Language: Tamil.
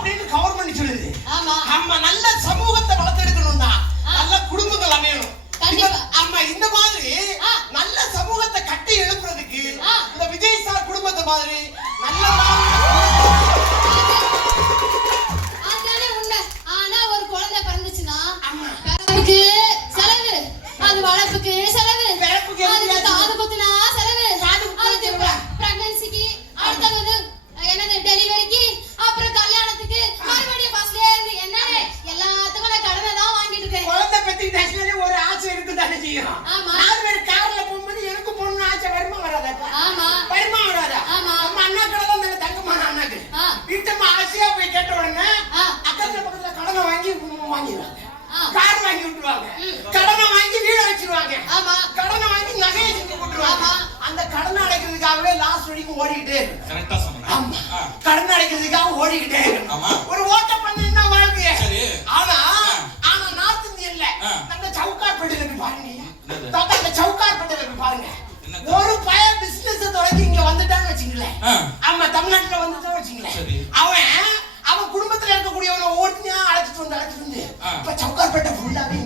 அப்படின்னு கவர்மெண்ட் சொல்லுது. ஆமா. நம்ம நல்ல சமூகத்தை வளர்த்தெடுக்கணும்னா நல்ல குடும்பங்கள் அமையணும். கண்டிப்பா. அம்மா இந்த மாதிரி நல்ல சமூகத்தை கட்டி எழுப்புறதுக்கு இந்த விஜய் சார் குடும்பத்தை மாதிரி நல்ல அதுதானே உண்மை. ஆனா ஒரு குழந்தை பிறந்துச்சுன்னா பிறப்புக்கு செலவு, அது வளர்ப்புக்கு செலவு, அதுக்கு காது குத்துனா செலவு, அதுக்கு பிரெக்னன்சிக்கு, அடுத்தது என்னது டெலிவரிக்கு, அப்புறம் கல்யாணத்துக்கு, மறுபடியும் பஸ்லயே இருந்து என்னன்னு எல்லாத்துக்கும் நான் கடனை தான் வாங்கிட்டு இருக்கேன். குழந்தை பத்தி ஒரு ஆசை இருக்கு தானே செய்யும். ஆமா. நான் வேற கார்ல போகும்போது எனக்கு போகணும்னு ஆசை வருமா வராதா? ஆமா. வருமா வராதா? ஆமா. நம்ம அண்ணாக்களை தான் நல்ல தங்கமான அண்ணாக்கு வீட்டம்மா ஆசையா போய் கேட்ட உடனே அக்கத்துல பக்கத்துல கடனை வாங்கிடுவாங்க, கார் வாங்கி விட்டுருவாங்க, கடனை வாங்கி வீடு வச்சிருவாங்க, கடனை வாங்கி நகையை செஞ்சு போட்டுருவாங்க. அந்த கடனை அடைக்கிறதுக்காகவே லாஸ்ட் வரைக்கும் ஓடிக்கிட்டே இருக்கு. கடன் அடைக்கிறதுக்காக ஓடிக்கிட்டே இருக்கு. ஒரு ஓட்ட பண்ணா வாழ்க்கைய. ஆனா நார்த் இந்தியன்ல அந்த சவுகார்பேட்டையில போய் பாருங்க, அந்த சவுகார்பேட்டையில போய் பாருங்க. ஒரு பய பிசினஸ் தொடங்கி இங்க வந்துட்டான்னு வச்சுங்களேன், ஆமா தமிழ்நாட்டுல வந்துட்டான்னு வச்சுங்களேன், அவன் குடும்பத்துல இருக்கக்கூடியவனை ஓட்டினா அழைச்சிட்டு வந்து இப்ப சவுகார்பேட்டை ஃபுல்லாவே